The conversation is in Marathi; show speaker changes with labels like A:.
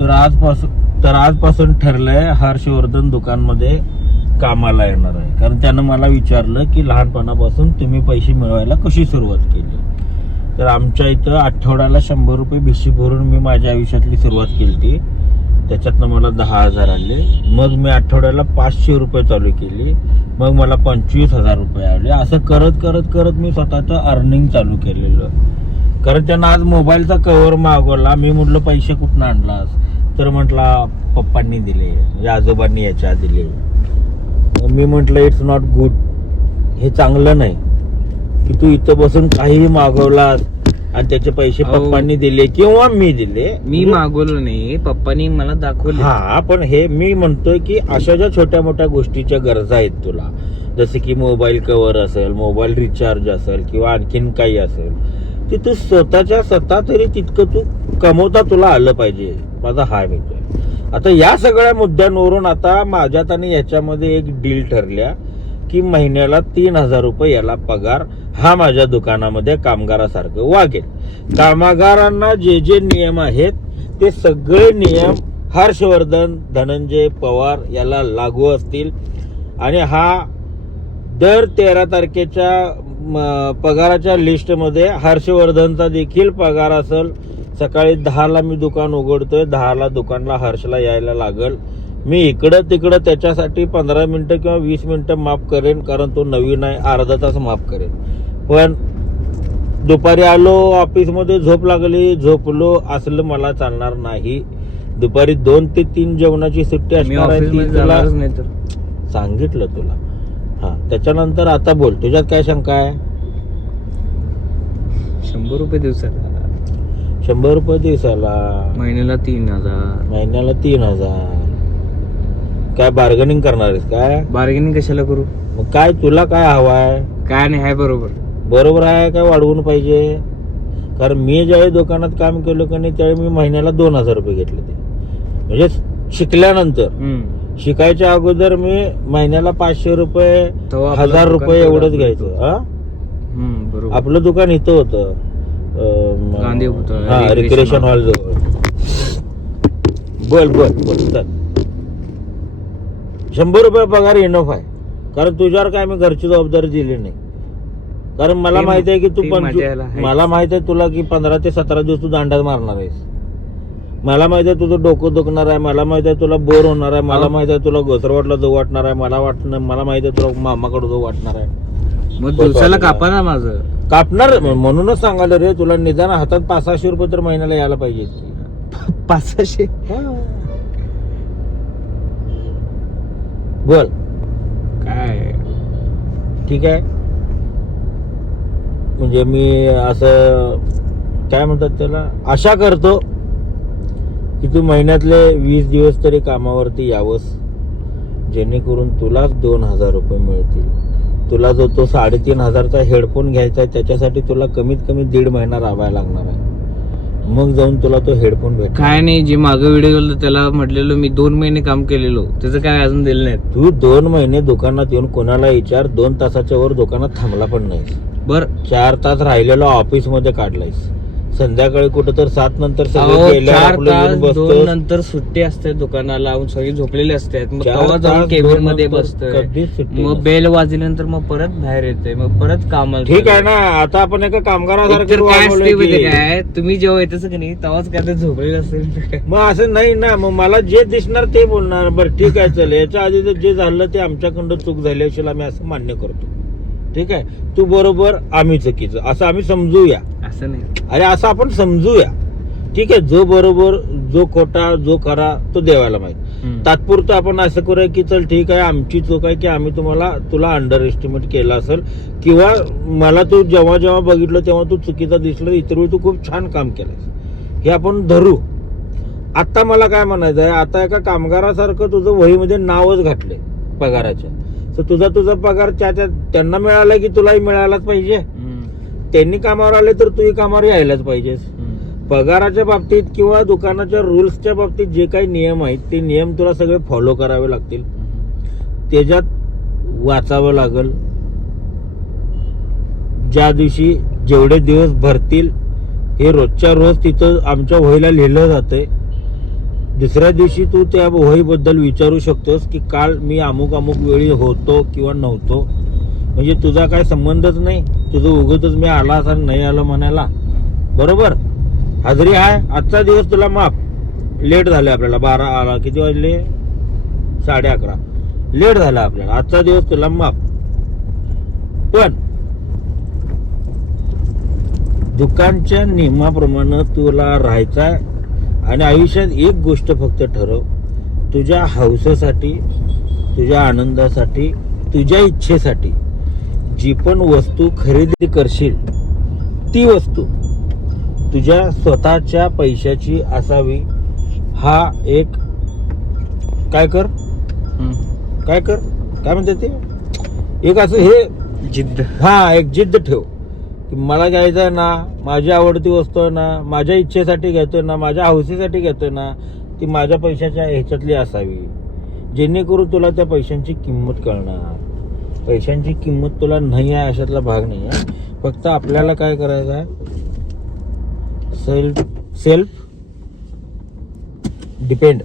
A: तर आजपासून तर आजपासून ठरलंय हर्षवर्धन दुकानमध्ये कामाला येणार आहे. कारण त्यानं मला विचारलं की लहानपणापासून तुम्ही पैसे मिळवायला कशी सुरुवात केली? तर आमच्या इथं आठवड्याला शंभर रुपये भिशी भरून मी माझ्या आयुष्यातली सुरुवात केली ती त्याच्यातनं मला दहा हजार आले. मग मी आठवड्याला पाचशे रुपये चालू केली. मग मला पंचवीस हजार रुपये आले. असं करत करत करत मी स्वतःचं अर्निंग चालू केलेलं. कारण त्यानं आज मोबाईलचा कवर मागवला. मी म्हटलं पैसे कुठनं आणलास? तर म्हटला पप्पांनी दिले म्हणजे आजोबांनी याच्या दिले. मी म्हटलं इट्स नॉट गुड हे चांगलं नाही की तू इथं बसून काहीही मागवलास आणि त्याचे पैसे
B: अहो.
A: पप्पांनी दिले किंवा मी दिले.
B: मी मागवलो नाही पप्पानी मला दाखवले.
A: हा पण हे मी म्हणतोय की अशा ज्या छोट्या मोठ्या गोष्टीच्या गरजा आहेत तुला जसे की मोबाईल कव्हर असेल मोबाईल रिचार्ज असेल किंवा आणखीन काही असेल ते तू स्वतःच्या स्वतः तरी तितकं तू कमवता तुला आलं पाहिजे. माझा हा मित्र. आता या सगळ्या मुद्द्यांवरून आता माझ्यात आणि याच्यामध्ये एक डील ठरल्या की महिन्याला तीन हजार रुपये याला पगार हा माझ्या दुकानामध्ये कामगारासारखं वागेल. कामगारांना जे जे नियम आहेत ते सगळे नियम हर्षवर्धन धनंजय पवार याला लागू असतील. आणि हा दर तेरा तारखेच्या पगाराच्या लिस्टमध्ये हर्षवर्धनचा देखील पगार असेल. सकाळी दहाला मी दुकान उघडतोय दहाला दुकानला हर्षला यायला लागल. मी इकडं तिकडं त्याच्यासाठी पंधरा मिनिटं किंवा वीस मिनिटं माफ करेन कारण तो नवीन आहे अर्धा तास माफ करेन. पण दुपारी आलो ऑफिसमध्ये झोप लागली झोपलो असलं मला चालणार नाही. दुपारी दोन ते तीन जेवणाची सुट्टी असणार आहे सांगितलं तुला. त्याच्यानंतर आता बोल तुझ्यात काय शंका आहे?
B: शंभर रुपये दिवसाला.
A: शंभर रुपये दिवसाला.
B: महिन्याला तीन हजार.
A: महिन्याला तीन हजार. काय बार्गनिंग करणार आहेस काय?
B: बार्गेनिंग कशाला करू?
A: मग काय तुला काय हवाय
B: काय नाही आहे बरोबर.
A: बरोबर आहे काय वाढवून पाहिजे? कारण मी ज्यावेळी दुकानात काम केलं का नाही त्यावेळी मी महिन्याला दोन हजार रुपये घेतले ते. म्हणजे शिकल्यानंतर. शिकायच्या अगोदर मी महिन्याला पाचशे रुपये
B: तेव्हा आपलं
A: हजार
B: दुकान
A: रुपये एवढंच
B: तेवढं
A: घ्यायचं. हा?
B: हम्म, बरोबर.
A: आपलं दुकान इथं होतं. अं,
B: गांधी पुतळा,
A: हा
B: recreation
A: रिक्रिएशन. हॉल जवळ. बोल बोल बोल चल. शंभर रुपये पगार इनफ आहे. कारण तुझ्यावर काय मी घरची जबाबदारी दिली नाही. कारण मला
B: ते-
A: माहिती आहे की तू
B: ते
A: पंचवीस
B: माझ्याला आहेच.
A: मला माहिती आहे तुला की पंधरा ते सतरा दिवस तू दांडात मारणार आहेस. मला माहिती आहे तुझं डोकं दुखणार आहे मला माहिती आहे तुला बोर होणार आहे मला. माहिती आहे तुला घोसरवाटला जाऊ वाटणार आहे मला वाटणं मला माहिती आहे तुला मामाकडे जाऊ वाटणार आहे.
B: मग दिवसाला. कापा ना माझं.
A: कापणार म्हणूनच सांगायला रे तुला निदान हातात पाच सहाशे रुपये तर महिन्याला यायला पाहिजे.
B: पाचशे
A: बोल.
B: काय?
A: ठीक आहे. म्हणजे मी असं काय म्हणतात त्याला आशा करतो की तू महिन्यातले वीस दिवस तरी कामावरती यावंस. जेणेकरून तुलाच दोन हजार रुपये मिळतील. तुला जो तो साडेतीन हजारचा हेडफोन घ्यायचा आहे त्याच्यासाठी तुला कमीत कमी दीड महिना राबायला लागणार आहे. मग जाऊन तुला तो हेडफोन भेट
B: काय नाही जे मागं व्हिडिओ गेलो त्याला म्हटलेलो मी दोन महिने काम केलेलो त्याचं काय अजून दिलं नाही
A: तू दोन महिने दुकानात येऊन कोणाला विचार दोन तासाच्या वर दुकानात थांबला पण नाहीस.
B: बर.
A: चार तास राहिलेलो ऑफिसमध्ये काढलायस. संध्याकाळी कुठं तर सात नंतर सगळं
B: अहो,
A: गेल्यावर
B: चार
A: आपलं
B: तास
A: येऊन
B: दोन
A: बसतो
B: नंतर सुट्टी असते दुकानाला मग सगळी झोपलेली असतात मग
A: चार
B: तेव्हा जाऊन
A: तास
B: केबिन
A: दोन
B: मध्ये
A: नंतर
B: बसतोय.
A: कधीच सुट्टी
B: मग
A: नसते.
B: बेल वाजल्यानंतर मग परत बाहेर येते मग परत कामाला
A: ठीक आहे. ना आता आपण एका
B: एकतर
A: कामगारासारखं
B: काय असते
A: वागवलंय
B: माहिती
A: की.
B: काय? तुम्ही जेव्हा येतच की नाही तेव्हाच काय ते झोपलेलं असेल
A: मग असं नाही ना मग मला जे दिसणार ते बोलणार. बरं ठीक आहे चल. याच्या आधी तर जे झालं ते आमच्याकडं चूक झाली असेल आम्ही असं मान्य करतो. ठीक आहे? तू बरोबर आम्ही चुकीचं. असं आम्ही समजूया.
B: असं नाही.
A: अरे असं आपण समजूया. ठीक आहे जो बरोबर जो खोटा जो खरा तो देवाला माहीत. तात्पुरतं आपण असं करूया की चल ठीक आहे आमची चूक आहे की आम्ही तुम्हाला तुला अंडर एस्टिमेट केलं असेल. किंवा मला तू जेव्हा जेव्हा बघितलं तेव्हा तू चुकीचा दिसलं इतर वेळी तू खूप छान काम केलंस हे आपण धरू. आता मला काय म्हणायचं आहे आता एका कामगारासारखं तुझं वहीमध्ये नावच घातलंय पगाराच्या. तर तुझा तुझा पगार त्या त्या- त्यांना मिळाला की तुलाही मिळालाच पाहिजे. त्यांनी कामावर आले तर तूही कामावर यायलाच पाहिजेस. पगाराच्या बाबतीत किंवा दुकानाच्या रुल्सच्या बाबतीत जे काही नियम आहेत ते नियम तुला सगळे फॉलो करावे लागतील. त्याच्यात वाचावं लागल. ज्या दिवशी जेवढे दिवस भरतील हे रोजच्या रोज तिथं आमच्या वहीला लिहिलं जातंय. दुसऱ्या दिवशी तू त्या वहीबद्दल विचारू शकतोस की काल मी अमुक अमुक वेळी होतो किंवा नव्हतो. म्हणजे तुझा काय संबंधच नाही तुझं उगतच मी आला असा नाही आलं म्हणायला. बरोबर? हजरी आहे आजचा दिवस तुला माफ. लेट झाले आपल्याला बारा आला किती वाजले? साडे अकरा. लेट झाला आपल्याला आजचा दिवस तुला माफ. पण दुकानच्या नियमाप्रमाणे तुला राहायचा आहे आणि आयुष्यात एक गोष्ट फक्त ठरव. तुझ्या हौसेसाठी तुझ्या आनंदासाठी तुझ्या इच्छेसाठी. जी पण वस्तू खरेदी करशील ती वस्तू तुझ्या स्वतःच्या पैशाची असावी हा एक काय कर. काय कर? काय म्हणते ते? एक असं हे
B: जिद्द.
A: हा एक जिद्द ठेव. की मला घ्यायचं आहे ना माझी आवडती वस्तू आहे ना माझ्या इच्छेसाठी घेतोय ना माझ्या हौसेसाठी घेतोय ना ती माझ्या पैशाच्या ह्याच्यातली असावी. जेणेकरून तुला त्या पैशांची किंमत कळणार. पैशांची किंमत तुला नाही आहे अशातला भाग नाही आहे. फक्त आपल्याला काय करायचं आहे? Self self depend